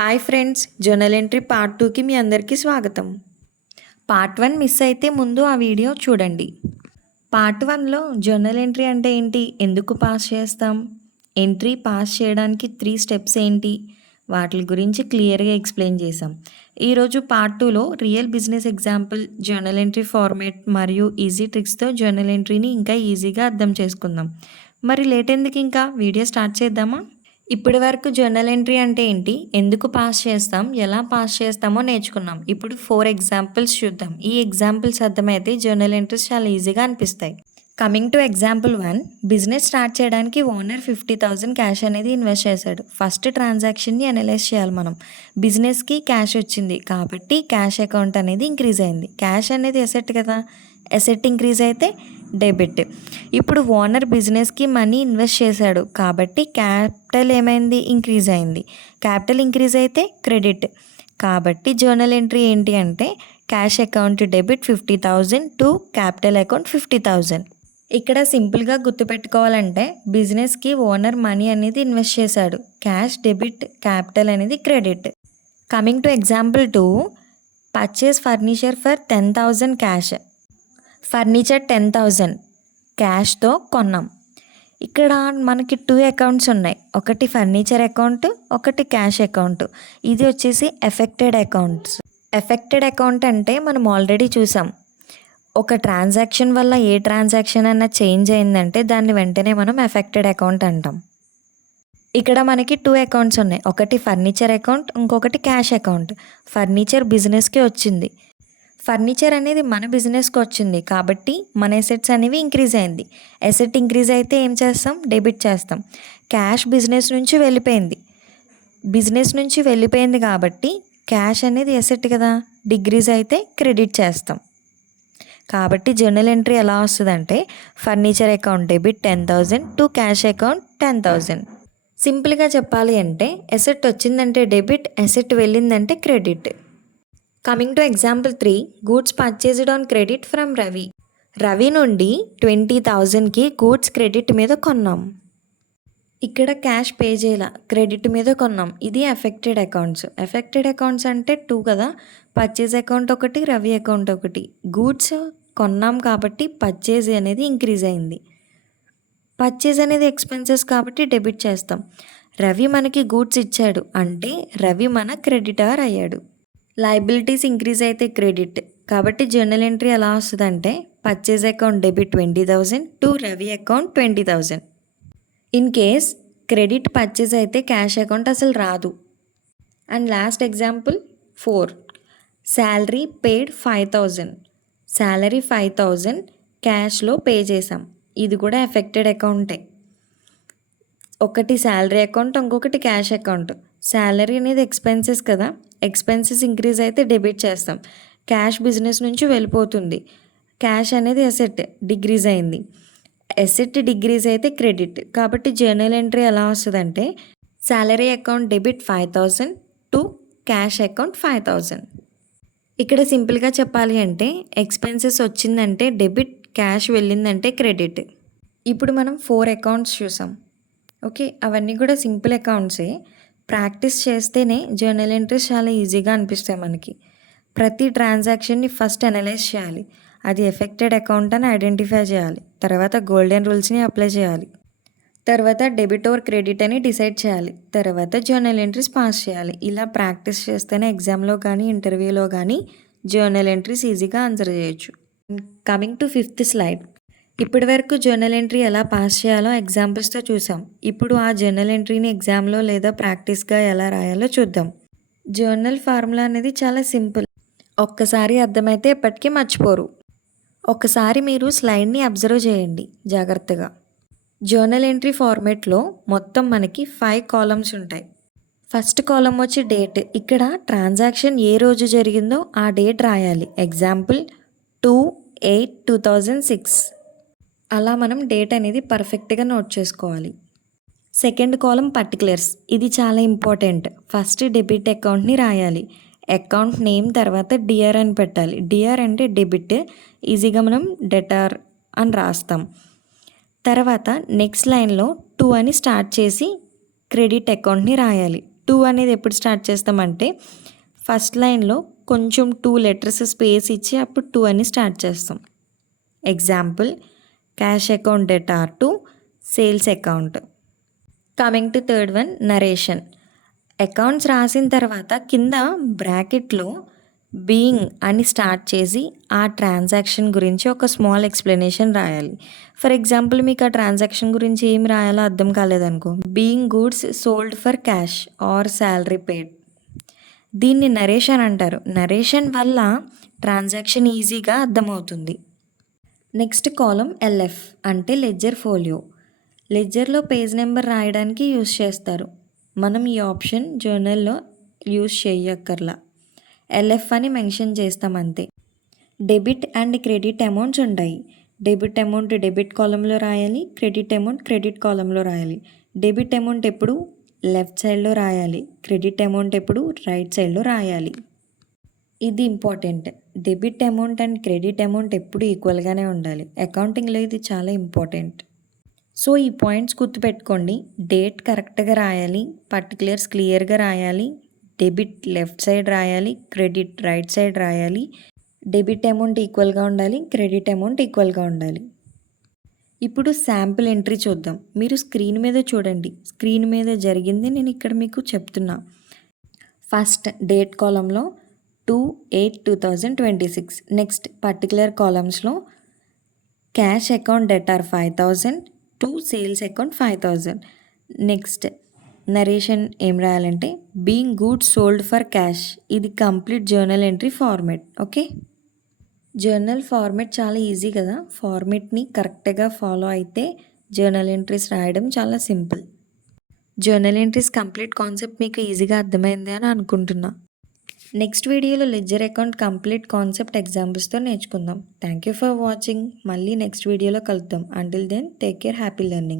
Hi friends, journal entry part 2కి మీ అందరికీ స్వాగతం. పార్ట్ 1 మిస్ అయితే ముందు ఆ వీడియో చూడండి. పార్ట్ 1లో జర్నల్ ఎంట్రీ అంటే ఏంటి, ఎందుకు పాస్ చేస్తాం, ఎంట్రీ పాస్ చేయడానికి 3 స్టెప్స్ ఏంటి, వాటి గురించి క్లియర్గా ఎక్స్ప్లెయిన్ చేసాం. ఈరోజు పార్ట్ 2లో real business example, journal entry format మరియు ఈజీ ట్రిక్స్తో జర్నల్ ఎంట్రీని ఇంకా ఈజీగా అర్థం చేసుకుందాం. మరి లేట్ ఎందుకు, ఇంకా వీడియో స్టార్ట్ చేద్దామా? ఇప్పటి వరకు జర్నల్ ఎంట్రీ అంటే ఏంటి, ఎందుకు పాస్ చేస్తాం, ఎలా పాస్ చేస్తామో నేర్చుకున్నాం. ఇప్పుడు 4 ఎగ్జాంపుల్స్ చూద్దాం. ఈ ఎగ్జాంపుల్స్ అర్థమైతే జర్నల్ ఎంట్రీస్ చాలా ఈజీగా అనిపిస్తాయి. Coming to example 1, business start చేయడానికి ఓనర్ 50,000 క్యాష్ అనేది ఇన్వెస్ట్ చేశాడు. ఫస్ట్ ట్రాన్సాక్షన్ని అనలైజ్ చేయాలి మనం. బిజినెస్కి క్యాష్ వచ్చింది కాబట్టి క్యాష్ అకౌంట్ అనేది ఇంక్రీజ్ అయింది. క్యాష్ అనేది ఎసెట్ కదా, ఎసెట్ ఇంక్రీజ్ అయితే డెబిట్. ఇప్పుడు ఓనర్ బిజినెస్కి మనీ ఇన్వెస్ట్ చేశాడు కాబట్టి క్యాపిటల్ ఏమైంది, ఇంక్రీజ్ అయింది. క్యాపిటల్ ఇంక్రీజ్ అయితే క్రెడిట్. కాబట్టి జర్నల్ ఎంట్రీ ఏంటి అంటే cash account debit 50,000 to capital account 50,000. ఇక్కడ సింపుల్గా గుర్తుపెట్టుకోవాలంటే బిజినెస్కి ఓనర్ మనీ అనేది ఇన్వెస్ట్ చేశాడు, క్యాష్ డెబిట్, క్యాపిటల్ అనేది credit. Coming to example 2, purchase furniture for 10,000 cash. Furniture 10,000 క్యాష్తో కొన్నాం. ఇక్కడ మనకి 2 అకౌంట్స్ ఉన్నాయి, ఒకటి ఫర్నిచర్ అకౌంట్, ఒకటి క్యాష్ అకౌంట్. ఇది వచ్చేసి ఎఫెక్టెడ్ అకౌంట్స్. ఎఫెక్టెడ్ అకౌంట్ అంటే మనం ఆల్రెడీ చూసాం, ఒక ట్రాన్సాక్షన్ వల్ల ఏ ట్రాన్సాక్షన్ అన్నా చేంజ్ అయిందంటే దాన్ని వెంటనే మనం ఎఫెక్టెడ్ అకౌంట్ అంటాం. ఇక్కడ మనకి 2 అకౌంట్స్ ఉన్నాయి, ఒకటి ఫర్నిచర్ అకౌంట్, ఇంకొకటి క్యాష్ అకౌంట్. ఫర్నిచర్ బిజినెస్కి వచ్చింది, ఫర్నిచర్ అనేది మన బిజినెస్కి వచ్చింది కాబట్టి మన ఎసెట్స్ అనేవి ఇంక్రీజ్ అయింది. ఎసెట్ ఇంక్రీజ్ అయితే ఏం చేస్తాం, డెబిట్ చేస్తాం. క్యాష్ బిజినెస్ నుంచి వెళ్ళిపోయింది కాబట్టి క్యాష్ అనేది ఎసెట్ కదా, డిక్రీజ్ అయితే క్రెడిట్ చేస్తాం. కాబట్టి జర్నల్ ఎంట్రీ ఎలా వస్తుందంటే furniture account debit 10,000 to cash account 10,000. సింపుల్గా చెప్పాలి అంటే ఎసెట్ వచ్చిందంటే డెబిట్, ఎసెట్ వెళ్ళిందంటే credit. Coming to example 3, goods purchased on credit from Ravi. Ravi నుండి 20,000కి గూడ్స్ క్రెడిట్ మీద కొన్నాం. ఇక్కడ క్యాష్ పే చేయాల, క్రెడిట్ మీద కొన్నాం. ఇది ఎఫెక్టెడ్ అకౌంట్స్. ఎఫెక్టెడ్ అకౌంట్స్ అంటే 2 కదా, పర్చేజ్ అకౌంట్ ఒకటి, రవి అకౌంట్ ఒకటి. గూడ్స్ కొన్నాం కాబట్టి పర్చేజ్ అనేది ఇంక్రీజ్ అయింది. పర్చేజ్ అనేది ఎక్స్పెన్సెస్ కాబట్టి డెబిట్ చేస్తాం. రవి మనకి గూడ్స్ ఇచ్చాడు అంటే రవి మన క్రెడిటర్ అయ్యాడు. లయబిలిటీస్ ఇంక్రీజ్ అయితే క్రెడిట్. కాబట్టి జర్నల్ ఎంట్రీ ఎలా వస్తుందంటే purchase account debit 20,000 to Ravi account 20,000. In case credit purchase అయితే క్యాష్ అకౌంట్ అసలు రాదు. And last example 4, salary paid 5,000. Salary 5,000 క్యాష్లో పే చేసాం. ఇది కూడా ఎఫెక్టెడ్ అకౌంటే. ఒకటి శాలరీ అకౌంట్, ఇంకొకటి క్యాష్ అకౌంట్. శాలరీ అనేది ఎక్స్పెన్సెస్ కదా, ఎక్స్పెన్సెస్ ఇంక్రీజ్ అయితే డెబిట్ చేస్తాం. క్యాష్ బిజినెస్ నుంచి వెళ్ళిపోతుంది, క్యాష్ అనేది ఎసెట్, డిక్రీజ్ అయింది. ఎసెట్ డిక్రీజ్ అయితే క్రెడిట్. కాబట్టి జర్నల్ ఎంట్రీ ఎలా వస్తుందంటే salary account debit 5,000 to cash account 5,000. ఇక్కడ సింపుల్గా చెప్పాలి అంటే ఎక్స్పెన్సెస్ వచ్చిందంటే డెబిట్, క్యాష్ వెళ్ళిందంటే క్రెడిట్. ఇప్పుడు మనం 4 అకౌంట్స్ చూసాం. ఓకే, అవన్నీ కూడా సింపుల్ అకౌంట్సే. ప్రాక్టీస్ చేస్తేనే జర్నల్ ఎంట్రీస్ చాలా ఈజీగా అనిపిస్తాయి మనకి. ప్రతి ట్రాన్సాక్షన్ని ఫస్ట్ అనలైజ్ చేయాలి, అది ఎఫెక్టెడ్ అకౌంట్ అని ఐడెంటిఫై చేయాలి. తర్వాత గోల్డెన్ రూల్స్ని అప్లై చేయాలి. తర్వాత డెబిట్ ఓర్ క్రెడిట్ అని డిసైడ్ చేయాలి. తర్వాత జర్నల్ ఎంట్రీస్ పాస్ చేయాలి. ఇలా ప్రాక్టీస్ చేస్తేనే ఎగ్జామ్లో కానీ ఇంటర్వ్యూలో కానీ జర్నల్ ఎంట్రీస్ ఈజీగా ఆన్సర్ చేయొచ్చు. Coming to 5th slide. ఇప్పటి వరకు జర్నల్ ఎంట్రీ ఎలా పాస్ చేయాలో ఎగ్జాంపుల్స్తో చూసాం. ఇప్పుడు ఆ జర్నల్ ఎంట్రీని ఎగ్జామ్లో లేదా ప్రాక్టీస్గా ఎలా రాయాలో చూద్దాం. జర్నల్ ఫార్ములా అనేది చాలా సింపుల్, ఒక్కసారి అర్థమైతే ఎప్పటికీ మర్చిపోరు. ఒక్కసారి మీరు స్లైడ్ని అబ్జర్వ్ చేయండి జాగ్రత్తగా. జర్నల్ ఎంట్రీ ఫార్మేట్లో మొత్తం మనకి 5 కాలమ్స్ ఉంటాయి. ఫస్ట్ కాలం వచ్చి డేట్. ఇక్కడ ట్రాన్సాక్షన్ ఏ రోజు జరిగిందో ఆ డేట్ రాయాలి. ఎగ్జాంపుల్ 2/8/2006. అలా మనం డేట్ అనేది పర్ఫెక్ట్గా నోట్ చేసుకోవాలి. Second column particulars. ఇది చాలా ఇంపార్టెంట్. ఫస్ట్ డెబిట్ అకౌంట్ని రాయాలి. అకౌంట్ నేమ్ తర్వాత డిఆర్ అని పెట్టాలి. డిఆర్ అంటే డెబిట్, ఈజీగా మనం డెటార్ అని రాస్తాం. తర్వాత నెక్స్ట్ లైన్లో 2 అని స్టార్ట్ చేసి క్రెడిట్ అకౌంట్ని రాయాలి. టూ అనేది ఎప్పుడు స్టార్ట్ చేస్తామంటే ఫస్ట్ లైన్లో కొంచెం 2 లెటర్స్ స్పేస్ ఇచ్చి అప్పుడు 2 అని స్టార్ట్ చేస్తాం. Example cash account debtor to sales account. Coming to third one narration. Accounts రాసిన తర్వాత కింద బ్రాకెట్లో బీయింగ్ అని స్టార్ట్ చేసి ఆ ట్రాన్సాక్షన్ గురించి ఒక స్మాల్ ఎక్స్ప్లెనేషన్ రాయాలి. ఫర్ ఎగ్జాంపుల్ మీకు ఆ ట్రాన్సాక్షన్ గురించి ఏం రాయాలో అర్థం కాలేదనుకో, being goods sold for cash or salary paid. దీన్ని నరేషన్ అంటారు. నరేషన్ వల్ల ట్రాన్సాక్షన్ ఈజీగా అర్థమవుతుంది. నెక్స్ట్ కాలం ఎల్ఎఫ్ అంటే లెడ్జర్ ఫోలియో. లెడ్జర్లో పేజ్ నెంబర్ రాయడానికి యూస్ చేస్తారు. మనం ఈ ఆప్షన్ జర్నల్లో యూస్ చేయక్కర్లా, ఎల్ఎఫ్ అని మెన్షన్ చేస్తాం అంతే. డెబిట్ అండ్ క్రెడిట్ అమౌంట్స్ ఉంటాయి. డెబిట్ అమౌంట్ డెబిట్ కాలంలో రాయాలి, క్రెడిట్ అమౌంట్ క్రెడిట్ కాలంలో రాయాలి. డెబిట్ అమౌంట్ ఎప్పుడు లెఫ్ట్ సైడ్లో రాయాలి, క్రెడిట్ అమౌంట్ ఎప్పుడు రైట్ సైడ్లో రాయాలి. ఇది important. Debit amount and credit amount ఎప్పుడు ఈక్వల్గానే ఉండాలి. అకౌంటింగ్లో ఇది చాలా ఇంపార్టెంట్. సో ఈ పాయింట్స్ గుర్తుపెట్టుకోండి. డేట్ కరెక్ట్గా రాయాలి, పర్టికులర్స్ క్లియర్గా రాయాలి, డెబిట్ లెఫ్ట్ సైడ్ రాయాలి, క్రెడిట్ రైట్ సైడ్ రాయాలి, డెబిట్ అమౌంట్ ఈక్వల్గా ఉండాలి, క్రెడిట్ అమౌంట్ ఈక్వల్గా ఉండాలి. ఇప్పుడు శాంపుల్ ఎంట్రీ చూద్దాం. మీరు స్క్రీన్ మీద చూడండి. స్క్రీన్ మీద జరిగింది నేను ఇక్కడ మీకు చెప్తున్నా. ఫస్ట్ డేట్ కాలంలో 2/8/2026. నెక్స్ట్ పర్టికులర్ కాలమ్స్లో cash account debtor 5,000 to sales account 5,000. Next narration ఏం రాయాలంటే being goods sold for cash. ఇది complete journal entry format. Okay, journal format చాలా ఈజీ కదా. ఫార్మేట్ని కరెక్ట్గా ఫాలో అయితే జర్నల్ ఎంట్రీస్ రాయడం చాలా simple. Journal entries complete concept మీకు ఈజీగా అర్థమైంది అని అనుకుంటున్నా. నెక్స్ట్ వీడియోలో లెడ్జర్ అకౌంట్ కంప్లీట్ కాన్సెప్ట్ ఎగ్జాంపుల్స్తో నేర్చుకుందాం. Thank you for watching. మళ్ళీ నెక్స్ట్ వీడియోలో కలుద్దాం. Until then take care, happy learning.